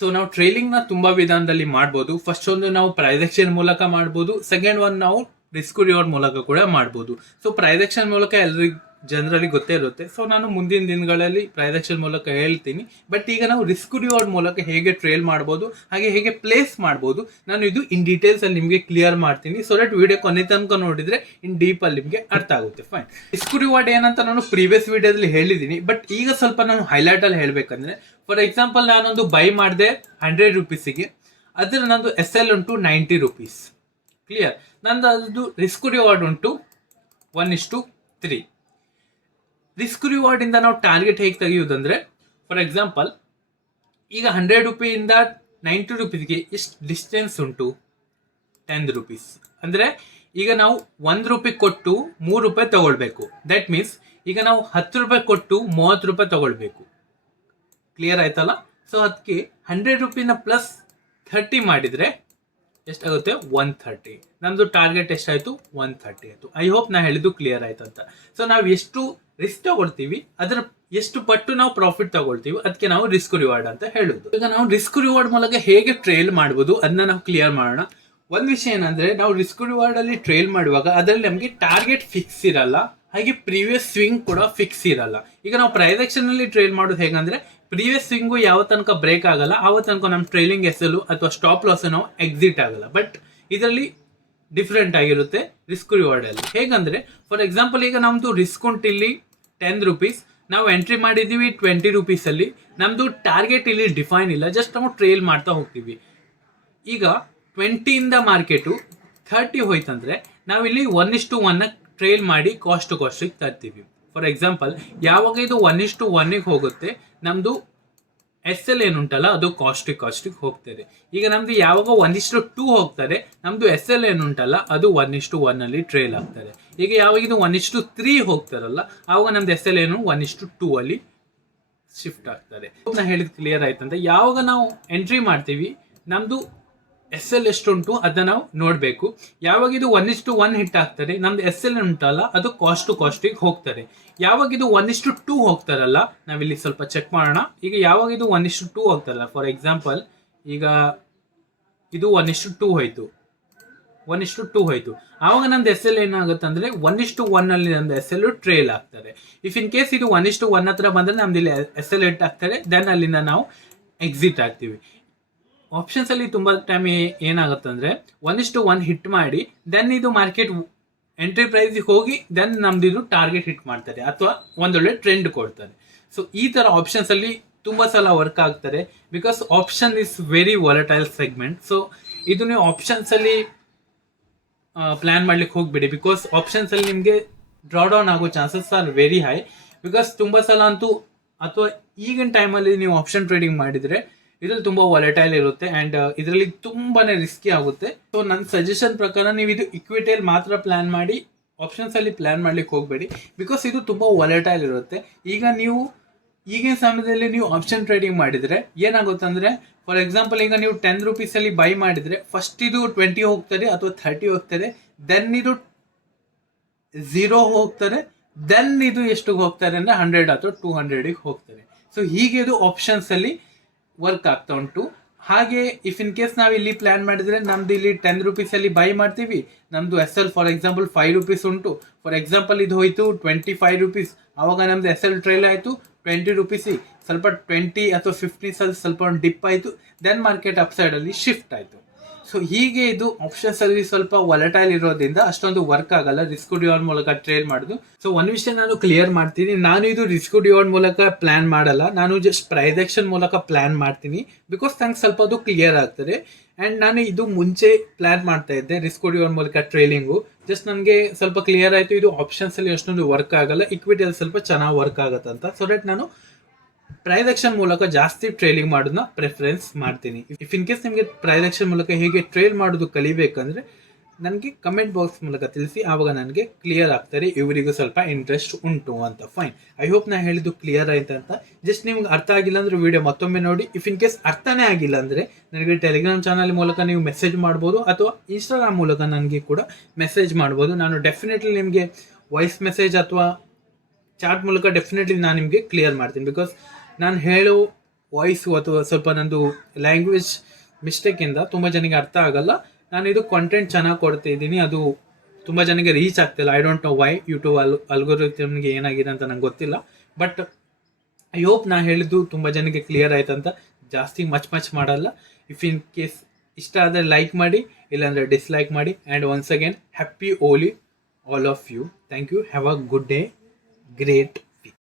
So ನಾವು trailing ನ ತುಂಬಾ ವಿಧಾನದಲ್ಲಿ ಮಾಡ್ಬೋದು. ಫಸ್ಟ್ ಒಂದು ನಾವು ಪ್ರೈಸ್ ಆಕ್ಷನ್ ಮೂಲಕ ಮಾಡ್ಬೋದು. ಸೆಕೆಂಡ್ ಒನ್ ನಾವು ರಿಸ್ಕ್ ರಿವಾರ್ಡ್ ಮೂಲಕ ಕೂಡ ಮಾಡ್ಬೋದು. ಸೊ ಪ್ರೈಸ್ ಆಕ್ಷನ್ ಮೂಲಕ ಎಲ್ರಿಗೂ ಜನರಲಿ ಗೊತ್ತೇ ಇರುತ್ತೆ. ಸೊ ನಾನು ಮುಂದಿನ ದಿನಗಳಲ್ಲಿ ಪ್ರೈಸ್ ಆಕ್ಷನ್ ಮೂಲಕ ಹೇಳ್ತೀನಿ. ಬಟ್ ಈಗ ನಾವು ರಿಸ್ಕ್ ರಿವಾರ್ಡ್ ಮೂಲಕ ಹೇಗೆ ಟ್ರೇಲ್ ಮಾಡ್ಬೋದು, ಹಾಗೆ ಹೇಗೆ ಪ್ಲೇಸ್ ಮಾಡ್ಬೋದು, ನಾನು ಇದು ಇನ್ ಡೀಟೇಲ್ಸ್ ಅಲ್ಲಿ ನಿಮಗೆ ಕ್ಲಿಯರ್ ಮಾಡ್ತೀನಿ. ಸೊ ದಟ್ ವಿಡಿಯೋ ಕೊನೆ ತನಕ ನೋಡಿದ್ರೆ ಇನ್ ಡೀಪ್ ಅಲ್ಲಿ ನಿಮಗೆ ಅರ್ಥ ಆಗುತ್ತೆ. ಫೈನ್. ರಿಸ್ಕ್ ರಿವಾರ್ಡ್ ಏನಂತ ನಾನು ಪ್ರೀವಿಯಸ್ ವಿಡಿಯೋದಲ್ಲಿ ಹೇಳಿದ್ದೀನಿ. ಬಟ್ ಈಗ ಸ್ವಲ್ಪ ನಾನು ಹೈಲೈಟ್ ಅಲ್ಲಿ ಹೇಳ್ಬೇಕಂದ್ರೆ, ಫಾರ್ ಎಕ್ಸಾಂಪಲ್ ನಾನೊಂದು ಬೈ ಮಾಡಿದೆ 100 ರುಪೀಸಿಗೆ, ಅದರ ನಂದು SL ಉಂಟು 90 ರುಪೀಸ್. ಕ್ಲಿಯರ್. ನಂದು ಅದು ರಿಸ್ಕ್ ರಿವಾರ್ಡ್ ಉಂಟು 1:3. ರಿಸ್ಕ್ ರಿವಾರ್ಡ್ ಇಂದ ನಾವು ಟಾರ್ಗೆಟ್ ಹೇಗೆ ತೆಗೆಯುವುದಂದ್ರೆ, ಫಾರ್ ಎಕ್ಸಾಂಪಲ್ ಈಗ 100 ರುಪಿಯಿಂದ 90 ರುಪೀಸ್ಗೆ ಎಷ್ಟು ಡಿಸ್ಟೆನ್ಸ್ ಉಂಟು? 10 ರುಪೀಸ್. ಅಂದ್ರೆ ಈಗ ನಾವು 1 ರೂಪಾಯಿ ಕೊಟ್ಟು 3 ರೂಪಾಯಿ ತಗೊಳ್ಬೇಕು. ದಟ್ ಮೀನ್ಸ್ ಈಗ ನಾವು 10 ರೂಪಾಯಿ ಕೊಟ್ಟು 30 ರೂಪಾಯಿ ತಗೊಳ್ಬೇಕು. ಕ್ಲಿಯರ್ ಆಯ್ತಲ್ಲ? ಸೊ ಅದಕ್ಕೆ 100 ರುಪಿನ ಪ್ಲಸ್ 30 ಮಾಡಿದ್ರೆ ಎಷ್ಟಾಗುತ್ತೆ? 130. ನಮ್ದು ಟಾರ್ಗೆಟ್ ಎಷ್ಟಾಯ್ತು? 130 ಆಯ್ತು. ಐ ಹೋಪ್ ನಾ ಹೇಳಿದ್ದು ಕ್ಲಿಯರ್ ಆಯ್ತು ಅಂತ. ಸೊ ನಾವು ಎಷ್ಟು ರಿಸ್ಕ್ ತಗೊಳ್ತೀವಿ, ಅದರ ಎಷ್ಟು ಪಟ್ಟು ನಾವು ಪ್ರಾಫಿಟ್ ತಗೊಳ್ತೀವಿ, ಅದಕ್ಕೆ ನಾವು ರಿಸ್ಕ್ ರಿವಾರ್ಡ್ ಅಂತ ಹೇಳುದು. ಈಗ ನಾವು ರಿಸ್ಕ್ ರಿವಾರ್ಡ್ ಮೂಲಕ ಹೇಗೆ ಟ್ರೇಲ್ ಮಾಡಬಹುದು ಅದನ್ನ ನಾವು ಕ್ಲಿಯರ್ ಮಾಡೋಣ. ಒಂದ್ ವಿಷಯ ಏನಂದ್ರೆ, ನಾವು ರಿಸ್ಕ್ ರಿವಾರ್ಡ್ ಅಲ್ಲಿ ಟ್ರೇಲ್ ಮಾಡುವಾಗ ಅದರಲ್ಲಿ ನಮಗೆ ಟಾರ್ಗೆಟ್ ಫಿಕ್ಸ್ ಇರಲ್ಲ, ಹಾಗೆ ಪ್ರೀವಿಯಸ್ ಸ್ವಿಂಗ್ ಕೂಡ ಫಿಕ್ಸ್ ಇರಲ್ಲ. ಈಗ ನಾವು ಪ್ರೈಸ್ ಆಕ್ಷನ್ ಅಲ್ಲಿ ಟ್ರೇಲ್ ಮಾಡೋದು ಹೇಗಂದ್ರೆ, ಪ್ರೀವಿಯಸ್ ಸ್ವಿಂಗು ಯಾವ ತನಕ ಬ್ರೇಕ್ ಆಗಲ್ಲ ಆವ ತನಕ ನಮ್ಮ ಟ್ರೇಲಿಂಗ್ SL ಅಥವಾ ಸ್ಟಾಪ್ ಲಾಸ್ ನಾವು ಎಕ್ಸಿಟ್ ಆಗಲ್ಲ. ಬಟ್ ಇದರಲ್ಲಿ ಡಿಫ್ರೆಂಟ್ ಆಗಿರುತ್ತೆ ರಿಸ್ಕ್ ರಿವಾರ್ಡ್ ಅಲ್ಲಿ. ಹೇಗಂದ್ರೆ, ಫಾರ್ ಎಕ್ಸಾಂಪಲ್ ಈಗ ನಮ್ದು ರಿಸ್ಕ್ ಉಂಟು ಇಲ್ಲಿ 10 ರುಪೀಸ್, ನಾವು ಎಂಟ್ರಿ ಮಾಡಿದೀವಿ 20 ರುಪೀಸ್ ಅಲ್ಲಿ. ನಮ್ದು ಟಾರ್ಗೆಟ್ ಇಲ್ಲಿ ಡಿಫೈನ್ ಇಲ್ಲ, ಜಸ್ಟ್ ನಾವು ಟ್ರೇಲ್ ಮಾಡ್ತಾ ಹೋಗ್ತೀವಿ. ಈಗ 20 ಇಂದ ಮಾರ್ಕೆಟು 30 ಹೋಯ್ತಂದ್ರೆ ನಾವಿಲ್ಲಿ 1:1 ಟ್ರೇಲ್ ಮಾಡಿ ಕಾಸ್ಟ್ ಟು ಕಾಸ್ಟಿಗೆ ತರ್ತೀವಿ. ಫಾರ್ ಎಕ್ಸಾಂಪಲ್ ಯಾವಾಗ ಇದು 1:1 ಹೋಗುತ್ತೆ, ನಮ್ದು SL ಏನುಂಟಲ್ಲ ಅದು ಕಾಸ್ಟಿಗೆ ಹೋಗ್ತದೆ. ಈಗ ನಮ್ದು ಯಾವಾಗ 1:2 ಹೋಗ್ತಾರೆ, ನಮ್ದು SL ಏನುಂಟಲ್ಲ ಅದು 1:1 ಅಲ್ಲಿ ಟ್ರೇಲ್ ಆಗ್ತಾರೆ. ಈಗ ಯಾವಾಗ ಇದು 1:3 ಹೋಗ್ತಾರಲ್ಲ, ಆವಾಗ ನಮ್ದು SL ಏನು 1:2 ಅಲ್ಲಿ ಶಿಫ್ಟ್ ಆಗ್ತಾರೆ. ನಾ ಹೇಳಿದ್ ಕ್ಲಿಯರ್ ಆಯ್ತಂತ. ಯಾವಾಗ ನಾವು ಎಂಟ್ರಿ ಮಾಡ್ತೀವಿ, ನಮ್ದು SL ಎಷ್ಟುಂಟು ಅದನ್ನ ನಾವು ನೋಡಬೇಕು. ಯಾವಾಗ ಇದು 1:1 ಹಿಟ್ ಆಗ್ತಾರೆ, ನಮ್ದು SL ಉಂಟಲ್ಲ ಅದು ಕಾಸ್ಟ್ ಟು ಕಾಸ್ಟಿಗೆ ಹೋಗ್ತಾರೆ. ಯಾವಾಗ ಇದು 1:2 ಹೋಗ್ತಾರಲ್ಲ, ನಾವಿಲ್ಲಿ ಸ್ವಲ್ಪ ಚೆಕ್ ಮಾಡೋಣ. ಈಗ ಯಾವಾಗ ಇದು 1:2 ಹೋಗ್ತಾರಲ್ಲ, ಫಾರ್ ಎಕ್ಸಾಂಪಲ್ ಈಗ ಇದು 1:2 ಹೋಯ್ತು, 1:2 ಹೋಯ್ತು, ಆವಾಗ ನಮ್ದು SL ಏನಾಗುತ್ತೆ ಅಂದ್ರೆ 1:1 ಅಲ್ಲಿ ನಮ್ದು SL ಟ್ರೇಲ್ ಆಗ್ತಾರೆ. ಇಫ್ ಇನ್ ಕೇಸ್ ಇದು 1:1 ಹತ್ರ ಬಂದ್ರೆ ನಮ್ದು ಇಲ್ಲಿ SL ಹಿಟ್ ಆಗ್ತಾರೆ, ದೆನ್ ಅಲ್ಲಿಂದ ನಾವು ಎಕ್ಸಿಟ್ ಆಗ್ತೀವಿ. ಆಪ್ಷನ್ಸ್ ಅಲ್ಲಿ ತುಂಬಾ ಟೈಮ್ ಏನಾಗುತ್ತೆ ಅಂದ್ರೆ, 1:1 ಹಿಟ್ ಮಾಡಿ ದೆನ್ ಇದು ಮಾರ್ಕೆಟ್ ಎಂಟ್ರಿ ಪ್ರೈಸ್ ಹೋಗಿ ದೆನ್ ನಮ್ದು ಇದು ಟಾರ್ಗೆಟ್ ಹಿಟ್ ಮಾಡ್ತಾರೆ ಅಥವಾ ಒಂದೊಳ್ಳೆ ಟ್ರೆಂಡ್ ಕೊಡ್ತಾರೆ. ಸೊ ಈ ತರ ಆಪ್ಷನ್ಸ್ ಅಲ್ಲಿ ತುಂಬಾ ಸಲ ವರ್ಕ್ ಆಗ್ತಾರೆ, because option is very volatile segment. So ಇದು ನೀವು ಆಪ್ಷನ್ಸ್ ಅಲ್ಲಿ ಪ್ಲಾನ್ ಮಾಡ್ಲಿಕ್ಕೆ ಹೋಗ್ಬೇಡಿ, ಬಿಕಾಸ್ ಆಪ್ಷನ್ಸ್ ಅಲ್ಲಿ ನಿಮಗೆ ಡ್ರಾ ಡೌನ್ ಆಗೋ chances are very high. Because ತುಂಬಾ ಸಲ ಅಂತೂ, ಅಥವಾ ಈಗಿನ ಟೈಮಲ್ಲಿ ನೀವು ಆಪ್ಷನ್ ಟ್ರೇಡಿಂಗ್ ಮಾಡಿದ್ರೆ ಇದ್ರಲ್ಲಿ ತುಂಬಾ ವಾಲಟೈಲ್ ಇರುತ್ತೆ ಅಂಡ್ ಇದರಲ್ಲಿ ತುಂಬಾನೇ ರಿಸ್ಕಿ ಆಗುತ್ತೆ. ಸೊ ನನ್ನ ಸಜೆಷನ್ ಪ್ರಕಾರ ನೀವು ಇದು ಇಕ್ವಿಟಿಯಲ್ಲಿ ಮಾತ್ರ ಪ್ಲಾನ್ ಮಾಡಿ, ಆಪ್ಷನ್ಸ್ ಅಲ್ಲಿ ಪ್ಲಾನ್ ಮಾಡ್ಲಿಕ್ಕೆ ಹೋಗಬೇಡಿ, ಬಿಕಾಸ್ ಇದು ತುಂಬಾ ವಾಲಟೈಲ್ ಇರುತ್ತೆ. ಈಗ ನೀವು ಈಗಿನ ಸಮಯದಲ್ಲಿ ನೀವು ಆಪ್ಷನ್ ಟ್ರೇಡಿಂಗ್ ಮಾಡಿದ್ರೆ ಏನಾಗುತ್ತೆ ಅಂದ್ರೆ, ಫಾರ್ ಎಕ್ಸಾಂಪಲ್ ಈಗ ನೀವು 10 ರುಪೀಸ್ ಅಲ್ಲಿ ಬೈ ಮಾಡಿದ್ರೆ ಫಸ್ಟ್ ಇದು 20 ಹೋಗ್ತಾರೆ ಅಥವಾ 30 ಹೋಗ್ತಾರೆ, ದೆನ್ ಇದು 0 ಹೋಗ್ತಾರೆ, ದೆನ್ ಇದು ಎಷ್ಟು ಹೋಗ್ತಾರೆ ಅಂದ್ರೆ 100 ಅಥವಾ 200 ಹೋಗ್ತಾರೆ. ಸೊ ಹೀಗೆ ಇದು ಆಪ್ಷನ್ಸ್ ಅಲ್ಲಿ ವರ್ಕ್ ಆಗ್ತಾ ಉಂಟು. ಹಾಗೆ ಇಫ್ ಇನ್ ಕೇಸ್ ನಾವು ಇಲ್ಲಿ ಪ್ಲಾನ್ ಮಾಡಿದ್ರೆ, ನಮ್ದು ಇಲ್ಲಿ 10 ರುಪೀಸ್ ಅಲ್ಲಿ ಬೈ ಮಾಡ್ತೀವಿ, ನಮ್ದು SL ಫಾರ್ ಎಕ್ಸಾಂಪಲ್ 5 ರುಪೀಸ್ ಉಂಟು, ಫಾರ್ ಎಕ್ಸಾಂಪಲ್ ಇದು ಹೋಯ್ತು 25 ರುಪೀಸ್, ಆವಾಗ ನಮ್ದು SL ಟ್ರೇಲ್ ಆಯ್ತು 20 ರುಪೀಸ್, ಸ್ವಲ್ಪ 20 ಅಥವಾ 15 ಸ್ವಲ್ಪ ಒಂದು ಡಿಪ್ ಆಯ್ತು, ದೆನ್ ಮಾರ್ಕೆಟ್ ಅಪ್ ಸೈಡ್ ಅಲ್ಲಿ ಶಿಫ್ಟ್ ಆಯ್ತು. ಸೊ ಹೀಗೆ ಇದು ಆಪ್ಷನ್ಸ್ ಅಲ್ಲಿ ಸ್ವಲ್ಪ ವಾಲಟೈಲ್ ಇರೋದ್ರಿಂದ ಅಷ್ಟೊಂದು ವರ್ಕ್ ಆಗಲ್ಲ ರಿಸ್ಕ್ ರಿವಾರ್ಡ್ ಮೂಲಕ ಟ್ರೇಡ್ ಮಾಡೋದು. ಸೊ ಒಂದು ವಿಷಯ ನಾನು ಕ್ಲಿಯರ್ ಮಾಡ್ತೀನಿ, ನಾನು ಇದು ರಿಸ್ಕ್ ರಿವಾರ್ಡ್ ಮೂಲಕ ಪ್ಲಾನ್ ಮಾಡಲ್ಲ, ನಾನು ಜಸ್ಟ್ ಪ್ರೈಸ್ ಆಕ್ಷನ್ ಮೂಲಕ ಪ್ಲಾನ್ ಮಾಡ್ತೀನಿ, ಬಿಕಾಸ್ ನಂಗೆ ಸ್ವಲ್ಪ ಅದು ಕ್ಲಿಯರ್ ಆಗ್ತದೆ. ಅಂಡ್ ನಾನು ಇದು ಮುಂಚೆ ಪ್ಲಾನ್ ಮಾಡ್ತಾ ಇದ್ದೆ ರಿಸ್ಕ್ ರಿವಾರ್ಡ್ ಮೂಲಕ ಟ್ರೇಡಿಂಗು, ಜಸ್ಟ್ ನನಗೆ ಸ್ವಲ್ಪ ಕ್ಲಿಯರ್ ಆಯ್ತು ಇದು ಆಪ್ಷನ್ಸ್ ಅಲ್ಲಿ ಅಷ್ಟೊಂದು ವರ್ಕ್ ಆಗಲ್ಲ, ಇಕ್ವಿಟಿಯಲ್ಲಿ ಸ್ವಲ್ಪ ಚೆನ್ನಾಗಿ ವರ್ಕ್ ಆಗುತ್ತೆ ಅಂತ. ಸೊ ದಟ್ ನಾನು ಪ್ರೈಸ್ ಆಕ್ಷನ್ ಮೂಲಕ ಜಾಸ್ತಿ ಟ್ರೇಲಿಂಗ್ ಮಾಡೋದನ್ನ ಪ್ರಿಫರೆನ್ಸ್ ಮಾಡ್ತೀನಿ. ಇಫ್ ಇನ್ ಕೇಸ್ ನಿಮಗೆ ಪ್ರೈಸ್ ಆಕ್ಷನ್ ಮೂಲಕ ಹೇಗೆ ಟ್ರೇಲ್ ಮಾಡೋದು ಕಲಿಬೇಕಂದ್ರೆ ನನಗೆ ಕಮೆಂಟ್ ಬಾಕ್ಸ್ ಮೂಲಕ ತಿಳಿಸಿ, ಆವಾಗ ನನಗೆ ಕ್ಲಿಯರ್ ಆಗ್ತಾರೆ ಇವರಿಗೂ ಸ್ವಲ್ಪ ಇಂಟ್ರೆಸ್ಟ್ ಉಂಟು ಅಂತ. ಫೈನ್. ಐ ಹೋಪ್ ನಾ ಹೇಳಿದ್ದು ಕ್ಲಿಯರ್ ಆಯ್ತು ಅಂತ. ಜಸ್ಟ್ ನಿಮ್ಗೆ ಅರ್ಥ ಆಗಿಲ್ಲ ಅಂದ್ರೆ ವಿಡಿಯೋ ಮತ್ತೊಮ್ಮೆ ನೋಡಿ. ಇಫ್ ಇನ್ ಕೇಸ್ ಅರ್ಥನೇ ಆಗಿಲ್ಲ ಅಂದ್ರೆ ನನಗೆ ಟೆಲಿಗ್ರಾಮ್ ಚಾನಲ್ ಮೂಲಕ ನೀವು ಮೆಸೇಜ್ ಮಾಡ್ಬೋದು, ಅಥವಾ ಇನ್ಸ್ಟಾಗ್ರಾಮ್ ಮೂಲಕ ನನಗೆ ಕೂಡ ಮೆಸೇಜ್ ಮಾಡ್ಬೋದು. ನಾನು ಡೆಫಿನೆಟ್ಲಿ ನಿಮಗೆ ವಾಯ್ಸ್ ಮೆಸೇಜ್ ಅಥವಾ ಚಾಟ್ ಮೂಲಕ ಡೆಫಿನೆಟ್ಲಿ ನಾನು ನಿಮಗೆ ಕ್ಲಿಯರ್ ಮಾಡ್ತೀನಿ, ಬಿಕಾಸ್ ನಾನು ಹೇಳೋ ವಾಯ್ಸು ಅಥವಾ ಸ್ವಲ್ಪ ನಂದು ಲ್ಯಾಂಗ್ವೇಜ್ ಮಿಸ್ಟೇಕಿಂದ ತುಂಬ ಜನಕ್ಕೆ ಅರ್ಥ ಆಗಲ್ಲ. ನಾನು ಇದು ಕಂಟೆಂಟ್ ಚೆನ್ನಾಗಿ ಕೊಡ್ತಿದ್ದೀನಿ, ಅದು ತುಂಬ ಜನಕ್ಕೆ ರೀಚ್ ಆಗ್ತಿಲ್ಲ. I don't know why, YouTube ಅಲ್ಗೋರಿಥಮ್ಗೆ ಏನಾಗಿದೆ ಅಂತ ನಂಗೆ ಗೊತ್ತಿಲ್ಲ. ಬಟ್ ಐ ಹೋಪ್ ನಾ ಹೇಳಿದ್ದು ತುಂಬ ಜನಕ್ಕೆ ಕ್ಲಿಯರ್ ಆಯ್ತಂತ. ಜಾಸ್ತಿ ಮಚ್ ಮಾಡಲ್ಲ. ಇಫ್ ಇನ್ ಕೇಸ್ ಇಷ್ಟ ಆದರೆ ಲೈಕ್ ಮಾಡಿ, ಇಲ್ಲಾಂದರೆ ಡಿಸ್ಲೈಕ್ ಮಾಡಿ. And once again happy Holi all of you. Thank you. Have a good day. Great.